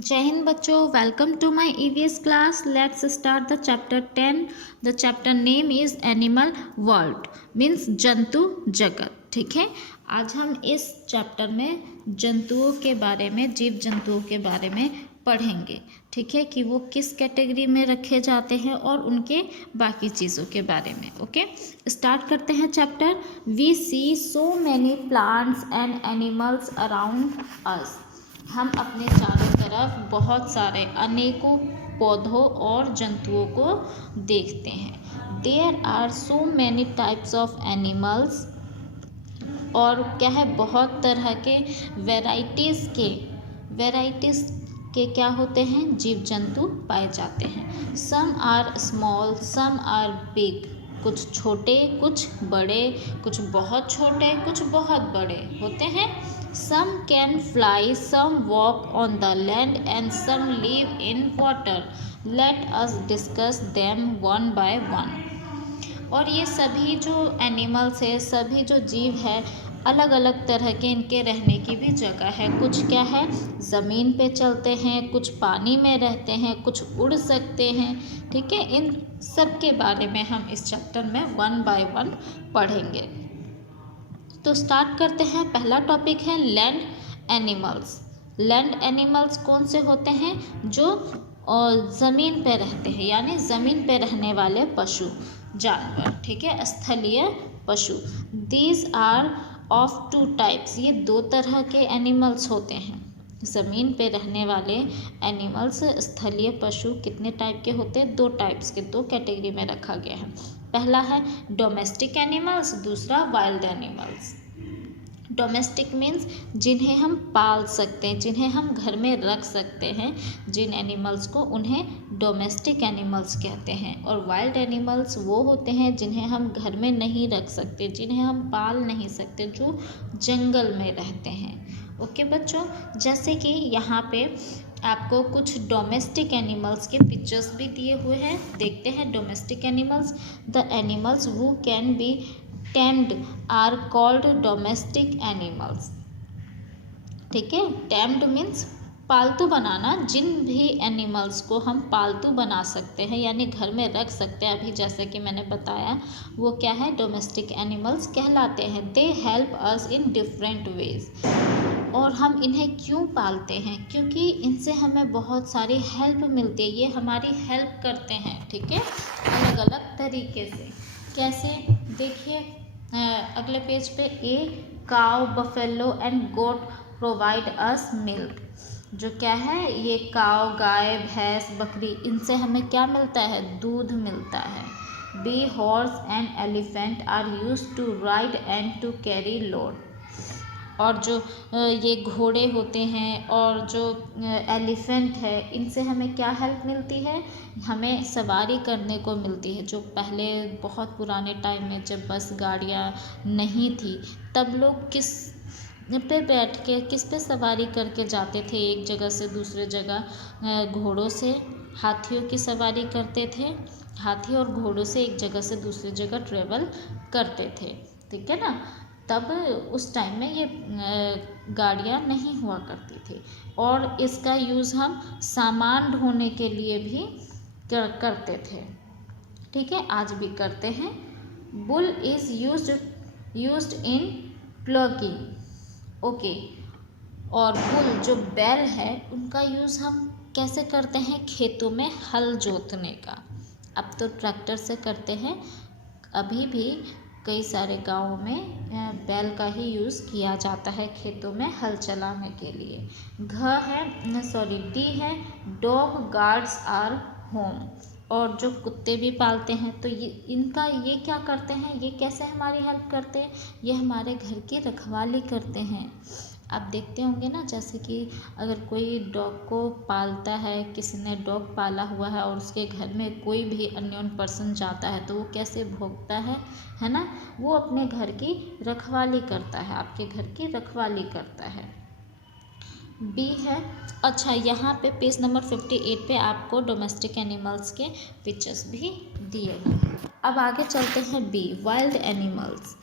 जय हिंद बच्चों, welcome to my EVS class. Let's start the chapter 10। The chapter name is animal world, means जंतु जगत। ठीक है, आज हम इस चैप्टर में जंतुओं के बारे में, जीव जंतुओं के बारे में पढ़ेंगे। ठीक है, कि वो किस कैटेगरी में रखे जाते हैं और उनके बाकी चीज़ों के बारे में। ओके, स्टार्ट करते हैं chapter. We see so many plants and animals around us. हम अपने चारों तरफ बहुत सारे अनेकों पौधों और जंतुओं को देखते हैं। There are so many types of animals, और क्या है, बहुत तरह के वेराइटीज़ के क्या होते हैं, जीव जंतु पाए जाते हैं। Some are small, some are big. कुछ छोटे, कुछ बड़े, कुछ बहुत छोटे, कुछ बहुत बड़े होते हैं। Some can fly, some walk on the land and some live in water. Let us discuss them one by one. और ये सभी जो एनिमल्स है, सभी जो जीव है, अलग अलग तरह के इनके रहने की भी जगह है। कुछ क्या है, ज़मीन पे चलते हैं, कुछ पानी में रहते हैं, कुछ उड़ सकते हैं। ठीक है, इन सब के बारे में हम इस चैप्टर में वन बाय वन पढ़ेंगे। तो स्टार्ट करते हैं। पहला टॉपिक है लैंड एनिमल्स। लैंड एनिमल्स कौन से होते हैं, जो ज़मीन पे रहते हैं, यानी ज़मीन पे रहने वाले पशु जानवर। ठीक है, स्थलीय पशु। These are of two types. ये दो तरह के एनिमल्स होते हैं। ज़मीन पे रहने वाले एनिमल्स, स्थलीय पशु कितने टाइप के होते हैं, दो टाइप्स के, दो कैटेगरी में रखा गया है। पहला है डोमेस्टिक एनिमल्स, दूसरा वाइल्ड एनिमल्स। डोमेस्टिक मीन्स जिन्हें हम पाल सकते हैं, जिन्हें हम घर में रख सकते हैं, जिन एनिमल्स को, उन्हें डोमेस्टिक एनिमल्स कहते हैं। और वाइल्ड एनिमल्स वो होते हैं जिन्हें हम घर में नहीं रख सकते, जिन्हें हम पाल नहीं सकते, जो जंगल में रहते हैं। ओके बच्चों, जैसे कि यहाँ पे आपको कुछ डोमेस्टिक एनिमल्स के पिक्चर्स भी दिए हुए हैं। देखते हैं domestic animals. The animals who can be tamed are called domestic animals. ठीक है, टेम्ड मीन्स पालतू बनाना। जिन भी एनिमल्स को हम पालतू बना सकते हैं, यानी घर में रख सकते हैं, अभी जैसे कि मैंने बताया, वो क्या है, डोमेस्टिक एनिमल्स कहलाते हैं। They help us in different ways. और हम इन्हें क्यों पालते हैं, क्योंकि इनसे हमें बहुत सारी हेल्प मिलती है। ये हमारी हेल्प करते हैं। ठीक है, अलग अलग तरीके से। कैसे, देखिए अगले पेज पे, a cow, buffalo and goat provide us milk. जो क्या है, ये काव, गाय, भैंस, बकरी, इनसे हमें क्या मिलता है, दूध मिलता है। B horse and elephant are used to ride and to carry load. और जो ये घोड़े होते हैं और जो एलिफेंट है, इनसे हमें क्या हेल्प मिलती है, हमें सवारी करने को मिलती है। जो पहले बहुत पुराने टाइम में जब बस गाड़ियाँ नहीं थी, तब लोग किस पे बैठ के, किस पे सवारी करके जाते थे एक जगह से दूसरे जगह, घोड़ों से। हाथियों की सवारी करते थे, हाथी और घोड़ों से एक जगह से दूसरी जगह ट्रेवल करते थे। ठीक है ना, तब उस टाइम में ये गाड़ियाँ नहीं हुआ करती थी। और इसका यूज़ हम सामान ढोने के लिए भी करते थे। ठीक है, आज भी करते हैं। Bull is used in plugging. Okay, और बुल जो बैल है, उनका यूज़ हम कैसे करते हैं, खेतों में हल जोतने का। अब तो ट्रैक्टर से करते हैं, अभी भी कई सारे गाँवों में बैल का ही यूज़ किया जाता है खेतों में हल चलाने के लिए। डी है डॉग गार्ड्स आर होम। और जो कुत्ते भी पालते हैं, तो ये क्या करते हैं, ये कैसे हमारी हेल्प करते हैं, ये हमारे घर की रखवाली करते हैं। आप देखते होंगे ना, जैसे कि अगर कोई डॉग को पालता है, किसी ने डॉग पाला हुआ है और उसके घर में कोई भी अननोन पर्सन जाता है, तो वो कैसे भौंकता है ना, वो अपने घर की रखवाली करता है, आपके घर की रखवाली करता है। बी है, अच्छा यहाँ पे पेज नंबर 58 पे आपको डोमेस्टिक एनिमल्स के पिक्चर्स भी दिए हैं। अब आगे चलते हैं B, wild animals.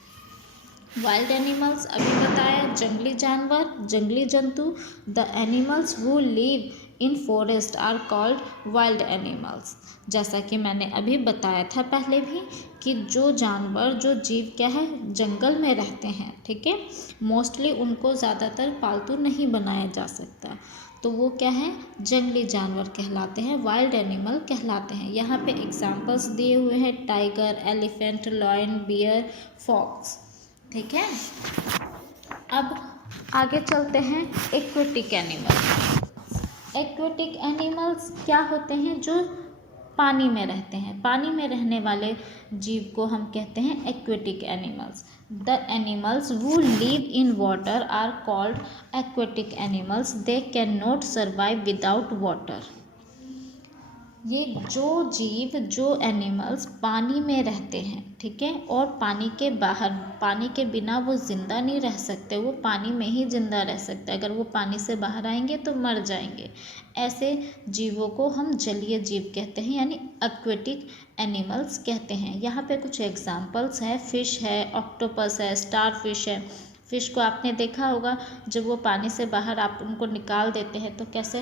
Wild animals अभी बताया, जंगली जानवर, जंगली जंतु। The animals who live in forest are called wild animals. जैसा कि मैंने अभी बताया था पहले भी कि जो जानवर जो जीव क्या है जंगल में रहते हैं, ठीक है, मोस्टली उनको ज़्यादातर पालतू नहीं बनाया जा सकता, तो वो क्या है जंगली जानवर कहलाते हैं, वाइल्ड एनिमल कहलाते हैं। यहाँ पे एग्जाम्पल्स दिए हुए हैं tiger, elephant, lion, bear, fox, ठीक है। अब आगे चलते हैं एक्वेटिक एनिमल। एक्वेटिक एनिमल्स क्या होते हैं जो पानी में रहते हैं, पानी में रहने वाले जीव को हम कहते हैं aquatic animals. The animals who live in water are called aquatic animals. They cannot survive without water. ये जो जीव जो एनिमल्स पानी में रहते हैं, ठीक है, और पानी के बाहर, पानी के बिना वो ज़िंदा नहीं रह सकते, वो पानी में ही ज़िंदा रह सकते हैं। अगर वो पानी से बाहर आएंगे तो मर जाएंगे। ऐसे जीवों को हम जलीय जीव कहते हैं, यानी एक्वेटिक एनिमल्स कहते हैं। यहाँ पे कुछ एग्जांपल्स है, फिश है, ऑक्टोपस है, स्टार फिश है। फिश को आपने देखा होगा, जब वो पानी से बाहर आप उनको निकाल देते हैं तो कैसे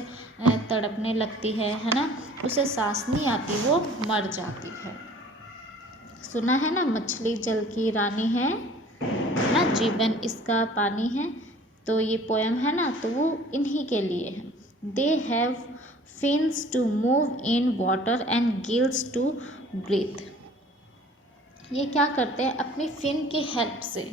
तड़पने लगती है ना, उसे सांस नहीं आती, वो मर जाती है। सुना है ना, मछली जल की रानी है ना, जीवन इसका पानी है, तो ये पोयम है ना, तो वो इन्हीं के लिए है। They have fins to move in water and gills to breathe. ये क्या करते हैं, अपनी फिन की हेल्प से,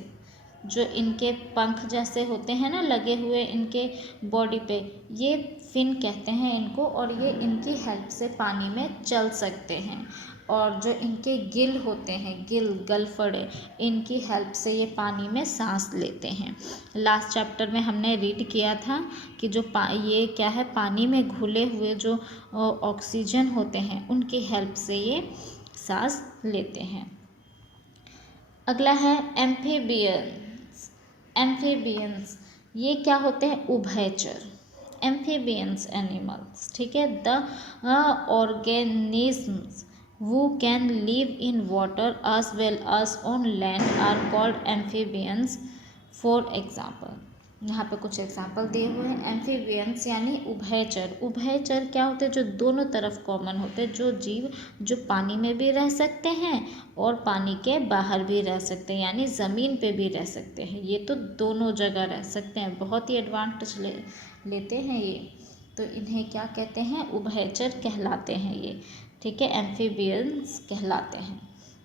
जो इनके पंख जैसे होते हैं ना लगे हुए इनके बॉडी पे, ये फिन कहते हैं इनको, और ये इनकी हेल्प से पानी में चल सकते हैं। और जो इनके गिल होते हैं, गिल गलफड़े, इनकी हेल्प से ये पानी में सांस लेते हैं। लास्ट चैप्टर में हमने रीड किया था कि जो ये क्या है, पानी में घुले हुए जो ऑक्सीजन होते हैं उनकी हेल्प से ये सांस लेते हैं। अगला है एम्फीबियंस। एम्फीबियंस ये क्या होते हैं, उभयचर, एम्फीबियंस एनिमल्स, ठीक है। The organisms who can live in water as well as on land are called amphibians. For example, यहाँ पे कुछ एग्जाम्पल दिए हुए हैं। एम्फीबियंस यानी उभयचर। उभयचर क्या होते हैं, जो दोनों तरफ कॉमन होते हैं, जो जीव जो पानी में भी रह सकते हैं और पानी के बाहर भी रह सकते हैं, यानी ज़मीन पे भी रह सकते हैं। ये तो दोनों जगह रह सकते हैं, बहुत ही एडवांटेज लेते हैं ये, तो इन्हें क्या कहते हैं, उभयचर कहलाते हैं ये, ठीक है, एम्फीबियंस कहलाते हैं,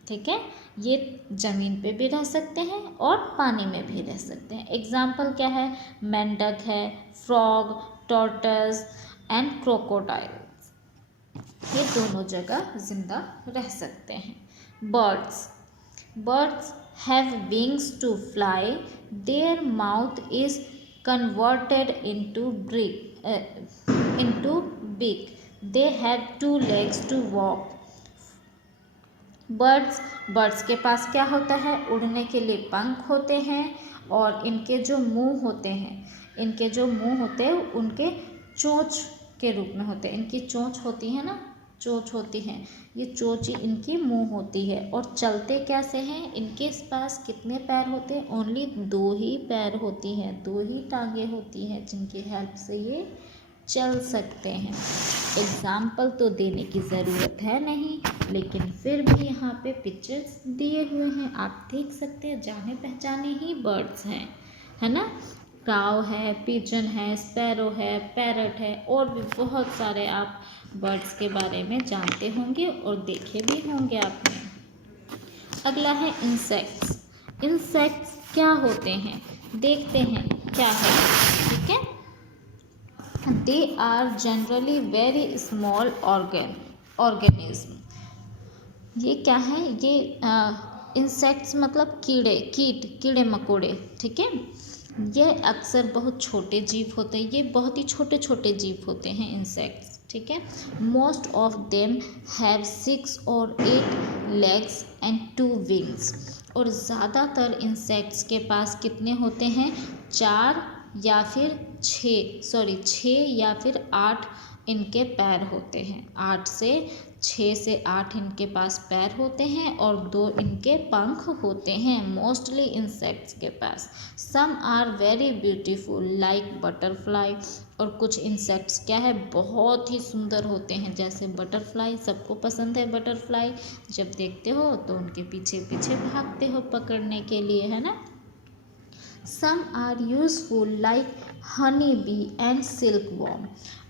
ठीक है। ये ज़मीन पे भी रह सकते हैं और पानी में भी रह सकते हैं। एग्जाम्पल क्या है, मेंढक है, फ्रॉग, टॉर्टोइज एंड क्रोकोडाइल्स, ये दोनों जगह जिंदा रह सकते हैं। Birds have wings to fly, their mouth is converted into big, they have 2 legs to walk. Birds के पास क्या होता है, उड़ने के लिए पंख होते हैं, और इनके जो मुंह होते हैं उनके चोंच के रूप में होते हैं। इनकी चोंच होती है ना, चोंच होती है, ये चोंच इनकी मुंह होती है। और चलते कैसे हैं, इनके पास कितने पैर होते हैं, ओनली 2 ही पैर होती हैं, 2 ही टांगें होती हैं, जिनकी हेल्प से ये चल सकते हैं। एग्जाम्पल तो देने की ज़रूरत है नहीं, लेकिन फिर भी यहाँ पे पिक्चर्स दिए हुए हैं, आप देख सकते हैं, जाने पहचाने ही बर्ड्स हैं, है ना। काव है, पिजन है, स्पैरो है, पैरट है, और भी बहुत सारे आप बर्ड्स के बारे में जानते होंगे और देखे भी होंगे आपने। अगला है इंसेक्ट्स। इंसेक्ट्स क्या होते हैं, देखते हैं क्या है, ठीक है। They are generally very small organism. ये क्या है, ये इंसेक्ट्स मतलब कीड़े मकोड़े, ठीक है। ये अक्सर बहुत छोटे जीव होते हैं, ये बहुत ही छोटे छोटे जीव होते हैं इंसेक्ट्स, ठीक है। Most of them have 6 or 8 legs and 2 wings. और ज़्यादातर इंसेक्ट्स के पास कितने होते हैं, 4 या फिर 6 या फिर 8 इनके पैर होते हैं। 6 से 8 इनके पास पैर होते हैं और 2 इनके पंख होते हैं मोस्टली इंसेक्ट्स के पास। Some are very beautiful like butterfly, और कुछ इंसेक्ट्स क्या है, बहुत ही सुंदर होते हैं, जैसे बटरफ्लाई। सबको पसंद है बटरफ्लाई, जब देखते हो तो उनके पीछे पीछे भागते हो पकड़ने के लिए, है ना। Some are useful like honey bee and silkworm,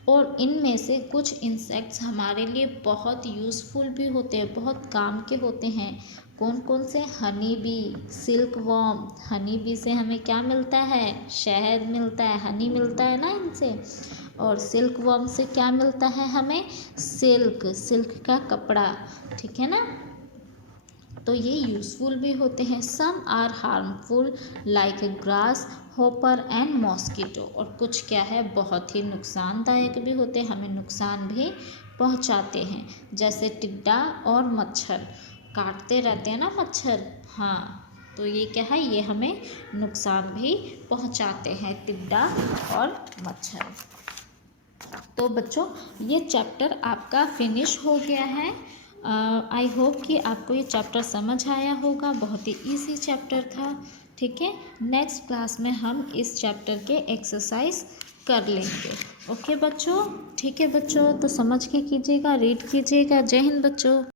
और इनमें से कुछ इंसेक्ट्स हमारे लिए बहुत यूज़फुल भी होते हैं, बहुत काम के होते हैं। कौन कौन से? Honey bee, silk worm. Honey bee से हमें क्या मिलता है? शहद मिलता है, हनी मिलता है ना इनसे। और सिल्क वॉर्म से क्या मिलता है हमें? सिल्क का कपड़ा, ठीक है ना। तो ये यूज़फुल भी होते हैं। Some are harmful like grasshopper and mosquito, और कुछ क्या है, बहुत ही नुकसानदायक भी होते हैं, हमें नुकसान भी पहुंचाते हैं, जैसे टिड्डा और मच्छर। काटते रहते हैं ना मच्छर, हाँ, तो ये क्या है, ये हमें नुकसान भी पहुंचाते हैं, टिड्डा और मच्छर। तो बच्चों ये चैप्टर आपका फिनिश हो गया है। आई होप कि आपको ये चैप्टर समझ आया होगा, बहुत ही इजी चैप्टर था, ठीक है। नेक्स्ट क्लास में हम इस चैप्टर के एक्सरसाइज कर लेंगे। ओके बच्चों, ठीक है बच्चों, तो समझ के कीजिएगा, रीड कीजिएगा। जय हिंद बच्चों।